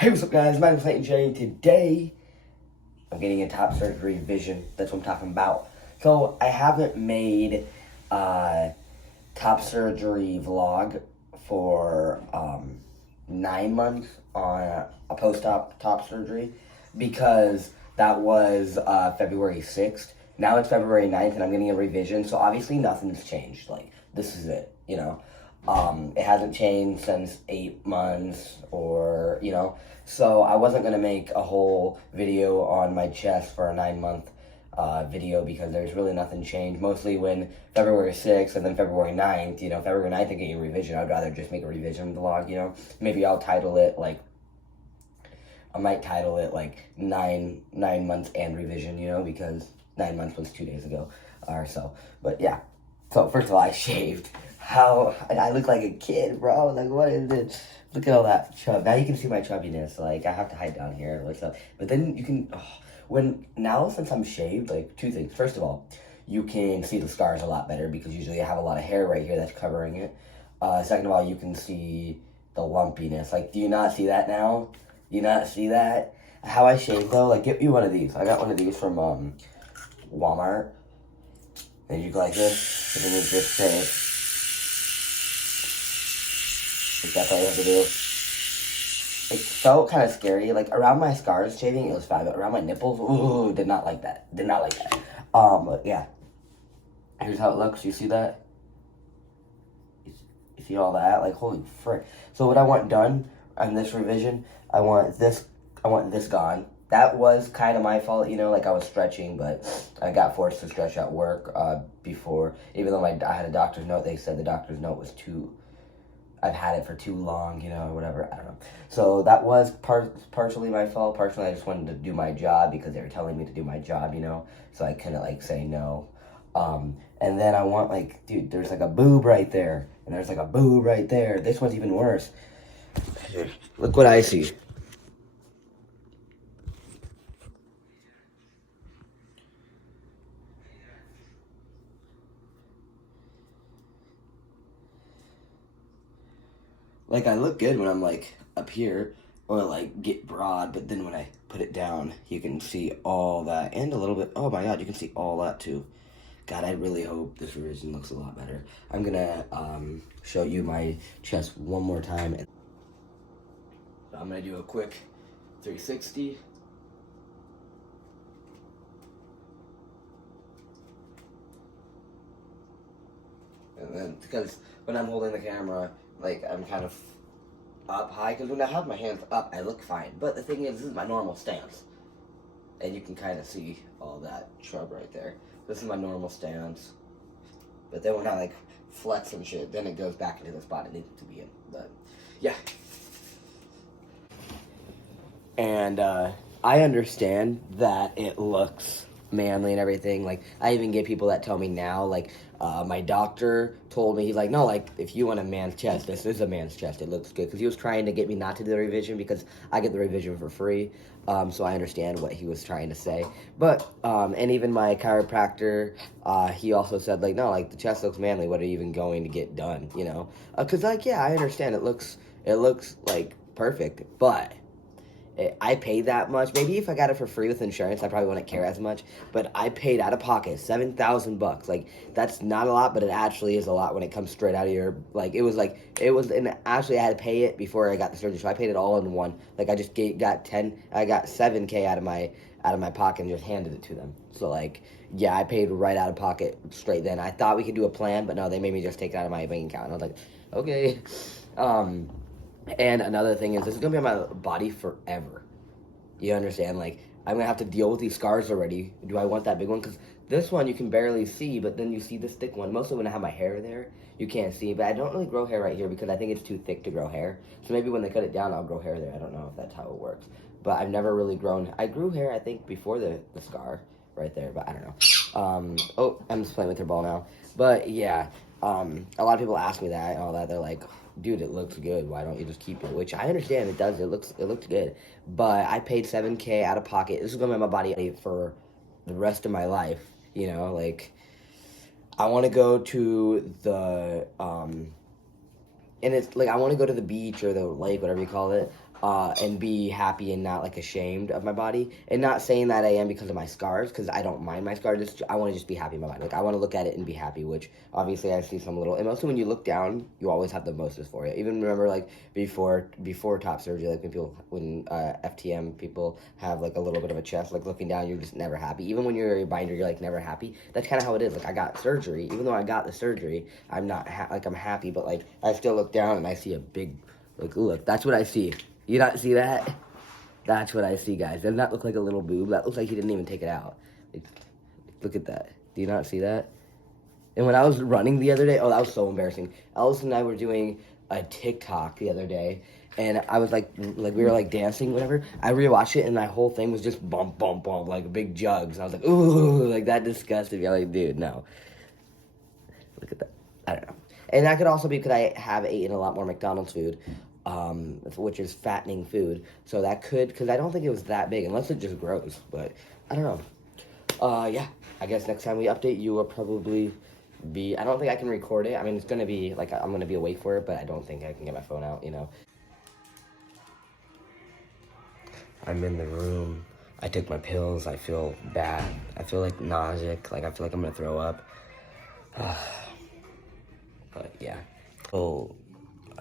Hey, what's up guys, my name's Nate J. Today, I'm getting a top surgery vision. That's what I'm talking about. So, I haven't made a top surgery vlog for 9 months on a post-op top surgery because that was February 6th. Now it's February 9th and I'm getting a revision, so obviously nothing's changed. Like, this is it, you know. It hasn't changed since 8 months or, you know, so I wasn't going to make a whole video on my chest for a 9-month video because there's really nothing changed. Mostly when February 6th and then February 9th, you know, February 9th I'm getting a revision. I'd rather just make a revision vlog, you know. Maybe I'll title it like, I might title it like nine months and revision, you know, because 9 months was 2 days ago or so. But yeah, so first of all, I shaved. How I look like a kid, bro. Like, what is it? Look at all that chub. Now you can see my chubbiness. Like, I have to hide down here. What's up? But then you can, since I'm shaved, like, two things. First of all, you can see the scars a lot better because usually I have a lot of hair right here that's covering it. Second of all, you can see the lumpiness. Like, do you not see that now? Do you not see that? How I shave, though, like, get you one of these. I got one of these from Walmart. And you go like this, and then you just shave. That's all you have to do. It felt kind of scary. Like, around my scars shaving, it was fine. But around my nipples, ooh, did not like that. Did not like that. But yeah. Here's how it looks. You see that? You see all that? Like, holy frick. So what I want done on this revision, I want this gone. That was kind of my fault, you know, like I was stretching, but I got forced to stretch at work before. Even though I had a doctor's note, they said the doctor's note was I've had it for too long, you know, or whatever, I don't know. So that was partially my fault. Partially, I just wanted to do my job because they were telling me to do my job, you know, so I couldn't, like, say no. And then I want, like, dude, there's, like, a boob right there, and there's, like, a boob right there. This one's even worse. Look what I see. Like, I look good when I'm, like, up here, or, like, get broad, but then when I put it down, you can see all that, and a little bit, oh my god, you can see all that, too. God, I really hope this revision looks a lot better. I'm gonna, show you my chest one more time. So I'm gonna do a quick 360. And then, because when I'm holding the camera, like, I'm kind of up high, because when I have my hands up, I look fine. But the thing is, this is my normal stance. And you can kind of see all that shrub right there. This is my normal stance. But then when I, like, flex and shit, then it goes back into the spot it needs to be in. But, yeah. And, I understand that it looks manly and everything. Like, I even get people that tell me now, like, my doctor told me, he's like, no, like, if you want a man's chest, this is a man's chest, it looks good, because he was trying to get me not to do the revision, because I get the revision for free, so I understand what he was trying to say, but, and even my chiropractor, he also said, like, no, like, the chest looks manly, what are you even going to get done, you know, because, like, yeah, I understand, it looks, like, perfect, but I paid that much. Maybe if I got it for free with insurance, I probably wouldn't care as much. But I paid out of pocket $7,000. Like, that's not a lot, but it actually is a lot when it comes straight out of your, like, and actually I had to pay it before I got the surgery, so I paid it all in one. Like, I just got $7K out of my pocket and just handed it to them. So, like, yeah, I paid right out of pocket straight then. I thought we could do a plan, but no, they made me just take it out of my bank account. And I was like, okay. And another thing is, this is going to be on my body forever. You understand? Like, I'm going to have to deal with these scars already. Do I want that big one? Because this one you can barely see, but then you see this thick one. Mostly when I have my hair there, you can't see. But I don't really grow hair right here because I think it's too thick to grow hair. So maybe when they cut it down, I'll grow hair there. I don't know if that's how it works. But I've never really grown. I grew hair, I think, before the scar right there. But I don't know. Oh, I'm just playing with your ball now. But, yeah. A lot of people ask me that and all that. They're like, dude, it looks good. Why don't you just keep it? Which I understand it does. It looks good. But I paid $7K out of pocket. This is going to be my body for the rest of my life. You know, like, I want to go to the, and it's, like, I want to go to the beach or the lake, whatever you call it, and be happy and not like ashamed of my body. And not saying that I am because of my scars, because I don't mind my scars. I want to just be happy in my body. Like I want to look at it and be happy, which obviously I see some little. And mostly when you look down, you always have the most dysphoria. Even remember like before top surgery, like when FTM people have like a little bit of a chest, like looking down, you're just never happy. Even when you're a binder, you're like never happy. That's kind of how it is. Like I got surgery, even though I got the surgery, I'm not I'm happy, but like I still look down and I see a big, like look, that's what I see. You not see that? That's what I see, guys. Doesn't that look like a little boob? That looks like he didn't even take it out. Look at that. Do you not see that? And when I was running the other day, oh, that was so embarrassing. Allison and I were doing a TikTok the other day, and I was like we were like dancing, whatever. I rewatched it, and my whole thing was just bump, bump, bump, like big jugs. And I was like, ooh, like that disgusted me. I'm like, dude, no. Look at that. I don't know. And that could also be because I have eaten a lot more McDonald's food. Which is fattening food, so that could, because I don't think it was that big, unless it just grows, but I don't know. Yeah, I guess next time we update, you will probably be, I don't think I can record it. I mean, it's gonna be, like, I'm gonna be awake for it, but I don't think I can get my phone out, you know. I'm in the room, I took my pills, I feel bad, I feel like nauseous, like I feel like I'm gonna throw up, but yeah. So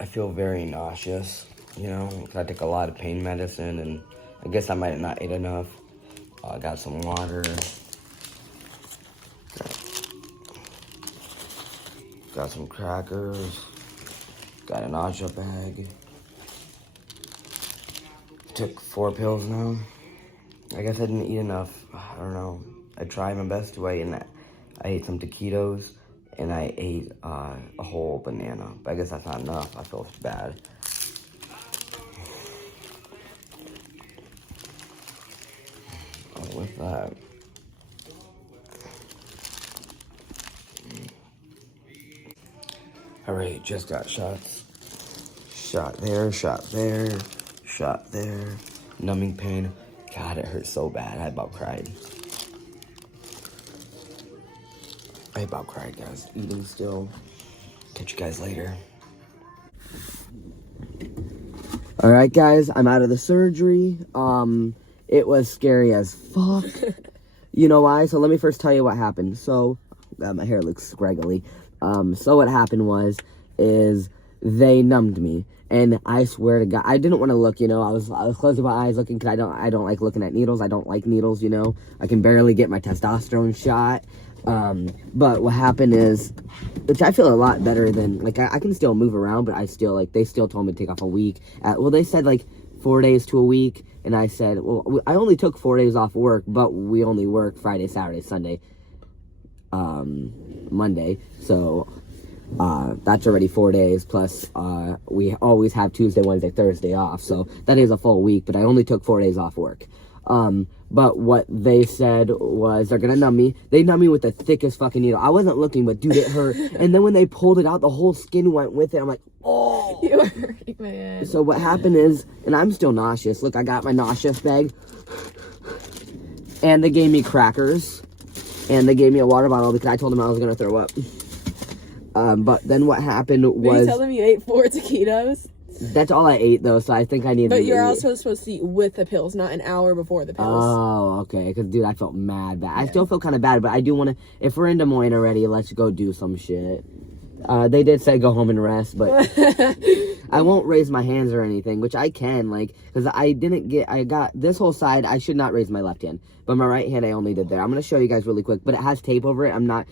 I feel very nauseous, you know, I took a lot of pain medicine, and I guess I might have not ate enough. I got some water. Got some crackers. Got a nausea bag. Took 4 pills now. I guess I didn't eat enough. I don't know. I tried my best to eat, and I ate some taquitos. And I ate a whole banana, but I guess that's not enough. I feel bad. With that, all right, just got shots. Shot there, shot there, shot there. Numbing pain. God, it hurts so bad. I about cried. I about cried, guys. Eating still. Catch you guys later. All right, guys. I'm out of the surgery. It was scary as fuck. You know why? So let me first tell you what happened. So, my hair looks scraggly. So what happened is they numbed me. And I swear to God, I didn't want to look, you know. I was closing my eyes looking, because I don't like looking at needles. I don't like needles, you know. I can barely get my testosterone shot. But what happened is, which I feel a lot better than, like, I can still move around, but I still, like, they still told me to take off a week. Well, they said, like, 4 days to a week, and I said, well, I only took 4 days off work, but we only work Friday, Saturday, Sunday, Monday, so, that's already 4 days, plus, we always have Tuesday, Wednesday, Thursday off, so that is a full week, but I only took 4 days off work. But what they said was they're gonna numb me. They numbed me with the thickest fucking needle. I wasn't looking, but dude, it hurt. And then when they pulled it out, the whole skin went with it. I'm like, oh. You were hurting my head. So what happened is, and I'm still nauseous. Look, I got my nauseous bag. And they gave me crackers. And they gave me a water bottle because I told them I was gonna throw up. But then what happened was... Did you tell them you ate 4 taquitos? That's all I ate, though, so I think I need to... But you're also supposed to eat with the pills, not an hour before the pills. Oh, okay, because, dude, I felt mad bad. Yeah. I still feel kind of bad, but I do want to... If we're in Des Moines already, let's go do some shit. They did say go home and rest, but... I won't raise my hands or anything, which I can, like... Because I got... This whole side, I should not raise my left hand. But my right hand, I only did there. I'm going to show you guys really quick, but it has tape over it. I'm not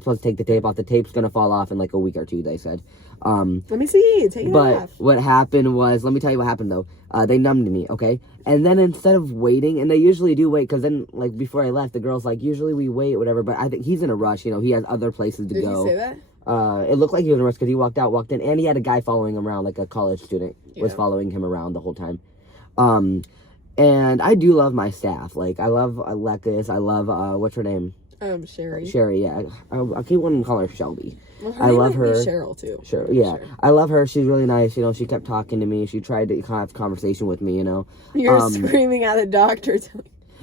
supposed to take the tape off. The tape's going to fall off in, like, a week or 2, they said. Let me see. Take it off. But what happened was, let me tell you what happened though. They numbed me, okay? And then instead of waiting, and they usually do wait, because then, like, before I left, the girl's like, usually we wait, whatever, but I think he's in a rush, you know, he has other places to go. Did he say that? It looked like he was in a rush, because he walked in, and he had a guy following him around, like a college student was following him around the whole time. And I do love my staff. Like, I love Alexis, I love, what's her name? Sherry. Sherry, yeah. I keep wanting to call her Shelby. Well, I love her. Cheryl too. Sure, yeah. Sure. I love her. She's really nice. You know, she kept talking to me. She tried to have a conversation with me, you know. You're screaming at the doctor.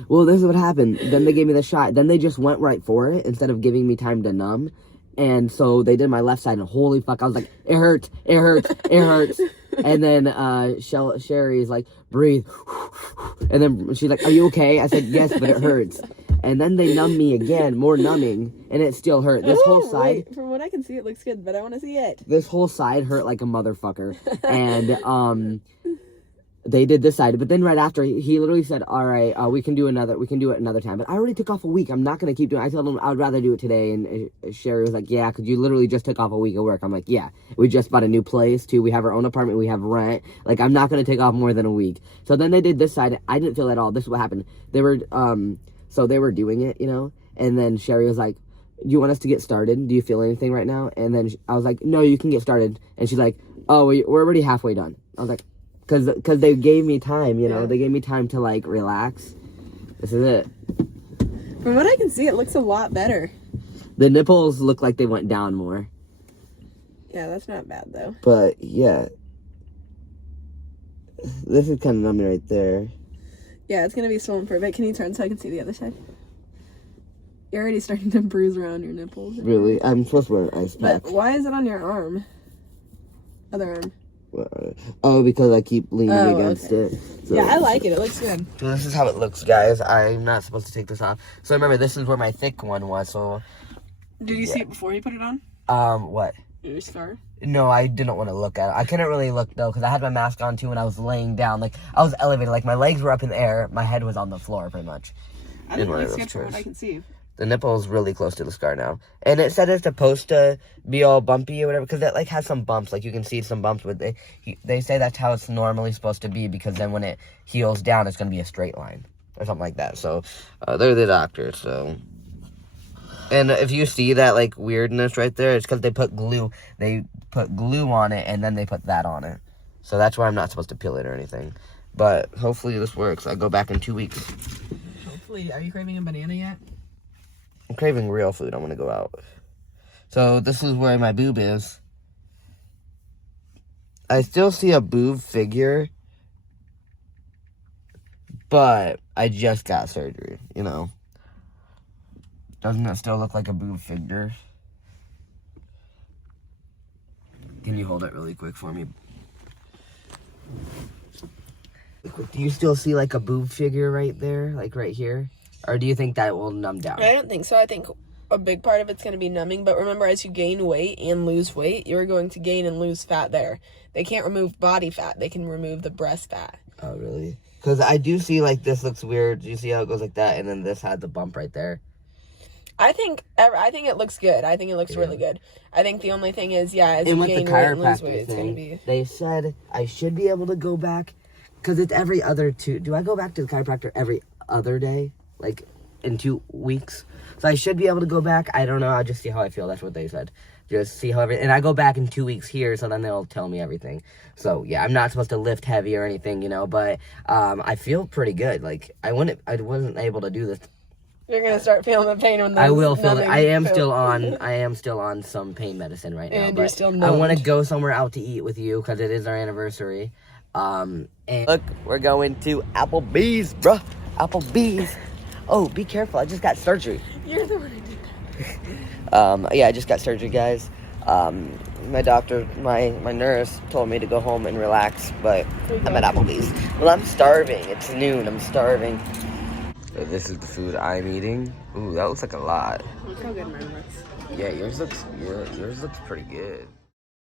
Well, this is what happened. Then they gave me the shot. Then they just went right for it instead of giving me time to numb. And so they did my left side, and holy fuck, I was like, it hurts, it hurts, it hurts. And then Sherry's like, breathe. And then she's like, are you okay? I said, yes, but it hurts. And then they numb me again, more numbing, and it still hurt. This whole side... Wait, from what I can see, it looks good, but I want to see it. This whole side hurt like a motherfucker. And, they did this side, but then right after, he literally said, all right, we can do it another time. But I already took off a week. I'm not going to keep doing it. I told him I would rather do it today. And Sherry was like, yeah, because you literally just took off a week of work. I'm like, yeah, we just bought a new place, too. We have our own apartment. We have rent. Like, I'm not going to take off more than a week. So then they did this side. I didn't feel at all. This is what happened. They were, so they were doing it, you know, and then Sherry was like, do you want us to get started? Do you feel anything right now? And then I was like, no, you can get started. And she's like, oh, we're already halfway done. I was like, because they gave me time, you know, they gave me time to, like, relax. This is it. From what I can see, it looks a lot better. The nipples look like they went down more. Yeah, that's not bad, though. But, yeah. This is kind of numbing right there. Yeah, it's going to be swollen for a bit. Can you turn so I can see the other side? You're already starting to bruise around your nipples. Really? I'm supposed to wear an ice pack. But why is it on your arm? Other arm. Oh, because I keep leaning against it. So. Yeah, I like it. It looks good. So this is how it looks, guys. I'm not supposed to take this off. So remember, this is where my thick one was. So. Did you see it before you put it on? What? Your scar? No, I didn't want to look at it. I couldn't really look, though, because I had my mask on, too, and I was laying down. Like, I was elevated. Like, my legs were up in the air. My head was on the floor, pretty much. I think it looks good from what I can see. The nipple is really close to the scar now. And it said it's supposed to be all bumpy or whatever, because it, like, has some bumps. Like, you can see some bumps. But they say that's how it's normally supposed to be, because then when it heals down, it's going to be a straight line or something like that. So, they're the doctors, so... And if you see that, like, weirdness right there, it's because they put glue. They put glue on it, and then they put that on it. So that's why I'm not supposed to peel it or anything. But hopefully this works. I go back in 2 weeks. Hopefully. Are you craving a banana yet? I'm craving real food. I'm going to go out. So this is where my boob is. I still see a boob figure. But I just got surgery, you know. Doesn't it still look like a boob figure? Can you hold it really quick for me? Do you still see like a boob figure right there? Like right here? Or do you think that will numb down? I don't think so. I think a big part of it's going to be numbing. But remember, as you gain weight and lose weight, you're going to gain and lose fat there. They can't remove body fat. They can remove the breast fat. Oh, really? Because I do see like this looks weird. Do you see how it goes like that? And then this had the bump right there. I think it looks good. I think it looks really good. I think the only thing is, as you gain weight and lose weight, it's going to be... They said I should be able to go back, because it's every other two... Do I go back to the chiropractor every other day? Like, in 2 weeks? So I should be able to go back. I don't know. I'll just see how I feel. That's what they said. Just see how and I go back in 2 weeks here, so then they'll tell me everything. So, yeah, I'm not supposed to lift heavy or anything, you know, but I feel pretty good. Like, I wasn't able to do this. You're gonna start feeling the pain when I will feel it. I am still on some pain medicine right now. And you're still I want to go somewhere out to eat with you because it is our anniversary. And look, we're going to Applebee's, bruh. Applebee's. Oh, be careful! I just got surgery. You're the one who did that. Yeah, I just got surgery, guys. My doctor, my nurse told me to go home and relax, but I'm at Applebee's. Well, I'm starving. It's noon. I'm starving. So this is the food I'm eating. Ooh, that looks like a lot. Look how good mine looks. Yeah, yours looks pretty good.